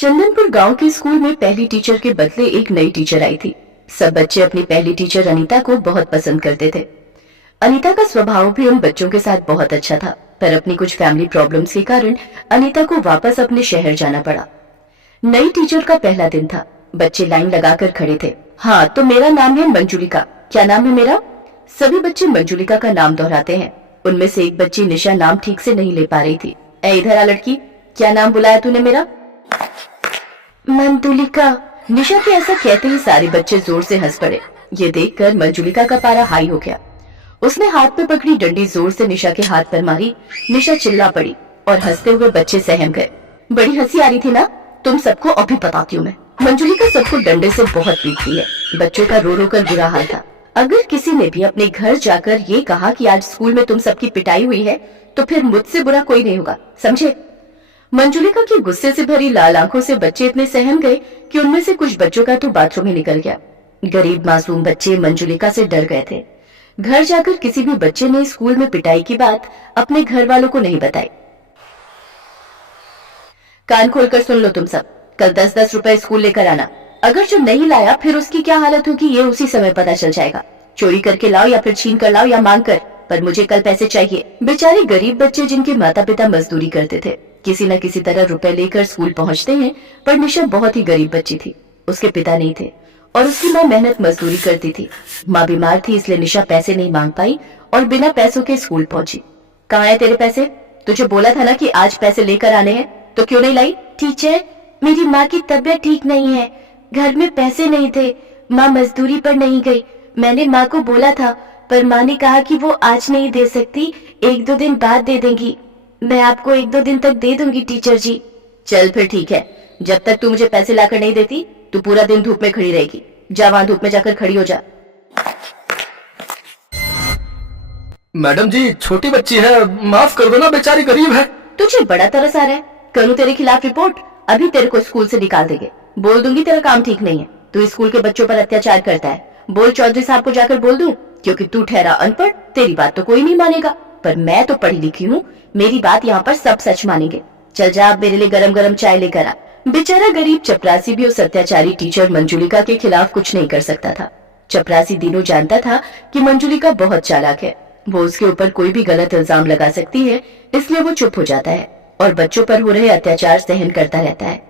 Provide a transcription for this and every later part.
चंदनपुर गांव के स्कूल में पहली टीचर के बदले एक नई टीचर आई थी। सब बच्चे अपनी पहली टीचर अनीता को बहुत पसंद करते थे। अनीता का स्वभाव भी उन बच्चों के साथ बहुत अच्छा था, पर अपनी कुछ फैमिली प्रॉब्लम्स के कारण अनीता को वापस अपने शहर जाना पड़ा। नई टीचर का पहला दिन था। बच्चे लाइन लगाकर खड़े थे। हाँ, तो मेरा नाम है मंजुलिका। क्या नाम है मेरा? सभी बच्चे मंजुलिका का नाम दोहराते हैं। उनमें से एक बच्ची निशा नाम ठीक से नहीं ले पा रही थी। ए इधर आ लड़की, क्या नाम बुलाया तूने मेरा? मंजुलिका। निशा के ऐसा कहते ही सारे बच्चे जोर से हंस पड़े। ये देखकर मंजुलिका का पारा हाई हो गया। उसने हाथ में पकड़ी डंडी जोर से निशा के हाथ पर मारी। निशा चिल्ला पड़ी और हंसते हुए बच्चे सहम गए। बड़ी हंसी आ रही थी ना? तुम सबको अभी बताती हूँ मैं। मंजुलिका सबको डंडे से बहुत पीटती है। बच्चों का रो रो कर बुरा हाल था। अगर किसी ने भी अपने घर जाकर ये कहा कि आज स्कूल में तुम सबकी पिटाई हुई है, तो फिर मुझसे बुरा कोई नहीं होगा, समझे? मंजुलिका की गुस्से से भरी लाल आंखों से बच्चे इतने सहम गए कि उनमें से कुछ बच्चों का तो बाथरूम ही निकल गया। गरीब मासूम बच्चे मंजुलिका से डर गए थे। घर जाकर किसी भी बच्चे ने स्कूल में पिटाई की बात अपने घर वालों को नहीं बताई। कान खोलकर सुन लो तुम सब। कल 10-10 रुपए स्कूल लेकर आना। अगर जो नहीं लाया फिर उसकी क्या हालत होगी ये उसी समय पता चल जाएगा। चोरी करके लाओ या फिर छीन कर लाओ या मांग कर, पर मुझे कल पैसे चाहिए। बेचारे गरीब बच्चे जिनके माता पिता मजदूरी करते थे, किसी न किसी तरह रुपए लेकर स्कूल पहुंचते हैं। पर निशा बहुत ही गरीब बच्ची थी। उसके पिता नहीं थे और उसकी माँ मेहनत मजदूरी करती थी। माँ बीमार थी, इसलिए निशा पैसे नहीं मांग पाई और बिना पैसों के स्कूल पहुंची। कहाँ है तेरे पैसे? तुझे बोला था ना कि आज पैसे लेकर आने हैं, तो क्यों नहीं लाई? टीचर, मेरी माँ की तबीयत ठीक नहीं है। घर में पैसे नहीं थे। माँ मजदूरी पर नहीं गई। मैंने माँ को बोला था, पर माँ ने कहा कि वो आज नहीं दे सकती, 1-2 दिन बाद दे देंगी। मैं आपको 1-2 दिन तक दे दूंगी टीचर जी। चल फिर ठीक है। जब तक तू मुझे पैसे लाकर नहीं देती, तू पूरा दिन धूप में खड़ी रहेगी। जा वहाँ धूप में जाकर खड़ी हो जा। मैडम जी, छोटी बच्ची है, माफ कर दो ना, बेचारी गरीब है। तुझे बड़ा तरस आ रहा है? करूँ तेरे खिलाफ रिपोर्ट? अभी तेरे को स्कूल से निकाल देंगे। बोल दूंगी तेरा काम ठीक नहीं है, तू स्कूल के बच्चों पर अत्याचार करता है। बोल चौधरी साहब को जाकर बोल दूं, क्योंकि तू ठहरा अनपढ़, तेरी बात तो कोई नहीं मानेगा, पर मैं तो पढ़ी लिखी हूँ, मेरी बात यहाँ पर सब सच मानेंगे। चल जा, अब मेरे लिए गरम गरम चाय लेकर आ। बेचारा गरीब चपरासी भी उस अत्याचारी टीचर मंजुलिका के खिलाफ कुछ नहीं कर सकता था। चपरासी दिनों जानता था कि मंजुलिका बहुत चालाक है, वो उसके ऊपर कोई भी गलत इल्जाम लगा सकती है, इसलिए वो चुप हो जाता है और बच्चों पर हो रहे अत्याचार सहन करता रहता है।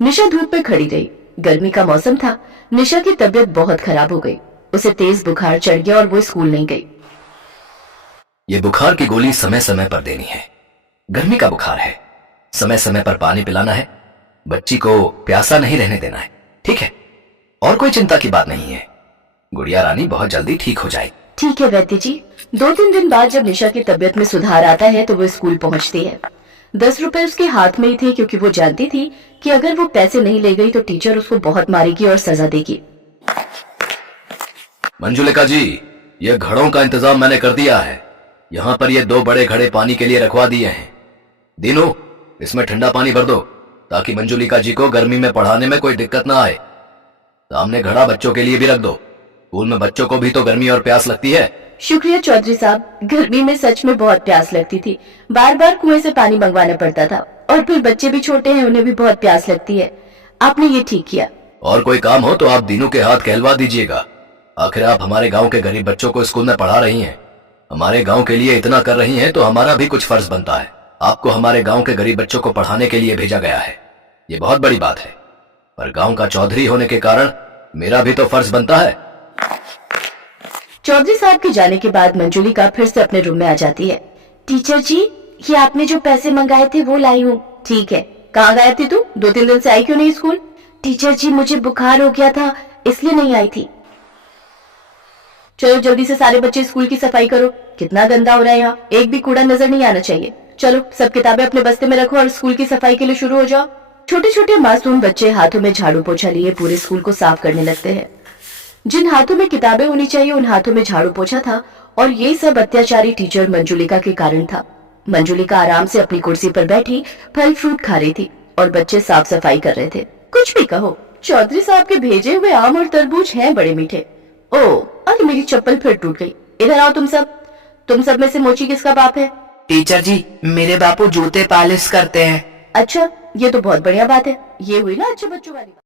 निशा धूप में खड़ी रही। गर्मी का मौसम था। निशा की तबीयत बहुत खराब हो गई। उसे तेज बुखार चढ़ गया और वो स्कूल नहीं गई। ये बुखार की गोली समय समय पर देनी है। गर्मी का बुखार है, समय समय पर पानी पिलाना है, बच्ची को प्यासा नहीं रहने देना है, ठीक है? और कोई चिंता की बात नहीं है। गुड़िया रानी बहुत जल्दी ठीक हो जाएगी। ठीक है वैद्य जी। 2-3 दिन बाद जब निशा की तबीयत में सुधार आता है तो वो स्कूल पहुंचती है। 10 रुपए उसके हाथ में ही थे, क्योंकि वो जानती थी कि अगर वो पैसे नहीं ले गई तो टीचर उसको बहुत मारेगी और सजा देगी। मंजुलिका जी, ये घड़ों का इंतजाम मैंने कर दिया है। यहाँ पर ये 2 बड़े घड़े पानी के लिए रखवा दिए हैं। दीनू, इसमें ठंडा पानी भर दो, ताकि मंजुलिका जी को गर्मी में पढ़ाने में कोई दिक्कत ना आए। सामने घड़ा बच्चों के लिए भी रख दो। स्कूल में बच्चों को भी तो गर्मी और प्यास लगती है। शुक्रिया चौधरी साहब। गर्मी में सच में बहुत प्यास लगती थी। बार बार कुएं से पानी मंगवाना पड़ता था, और फिर बच्चे भी छोटे हैं, उन्हें भी बहुत प्यास लगती है। आपने ये ठीक किया। और कोई काम हो तो आप दीनू के हाथ कहलवा दीजिएगा। आखिर आप हमारे गांव के गरीब बच्चों को स्कूल में पढ़ा रही हैं। हमारे गांव के लिए इतना कर रही हैं तो हमारा भी कुछ फर्ज बनता है। आपको हमारे गांव के गरीब बच्चों को पढ़ाने के लिए भेजा गया है। ये बहुत बड़ी बात है, पर गांव का चौधरी होने के कारण मेरा भी तो फर्ज बनता है। चौधरी साहब के जाने के बाद मंजुलिका फिर से अपने रूम में आ जाती है। टीचर जी, ये आपने जो पैसे मंगाए थे वो लाई हूँ। ठीक है, कहाँ गायब थी तू? 2-3 दिन से आई क्यों नहीं स्कूल? टीचर जी, मुझे बुखार हो गया था, इसलिए नहीं आई थी। चलो जल्दी से सारे बच्चे स्कूल की सफाई करो। कितना गंदा हो रहा है यहाँ, एक भी कूड़ा नजर नहीं आना चाहिए। चलो सब किताबें अपने बस्ते में रखो और स्कूल की सफाई के लिए शुरू हो जाओ। छोटे छोटे मासूम बच्चे हाथों में झाड़ू पोछा लिए पूरे स्कूल को साफ करने लगते हैं। जिन हाथों में किताबें होनी चाहिए उन हाथों में झाड़ू पोछा था, और ये सब अत्याचारी टीचर मंजुलिका के कारण था। मंजुलिका आराम से अपनी कुर्सी पर बैठी फल फ्रूट खा रही थी और बच्चे साफ सफाई कर रहे थे। कुछ भी कहो, चौधरी साहब के भेजे हुए आम और तरबूज हैं बड़े मीठे। ओ, अरे मेरी चप्पल फिर टूट गई। इधर आओ तुम सब में से मोची किसका बाप है? टीचर जी, मेरे बापू जूते पालिश करते हैं। अच्छा, ये तो बहुत बढ़िया बात है। ये हुई ना अच्छे बच्चों वाली बात।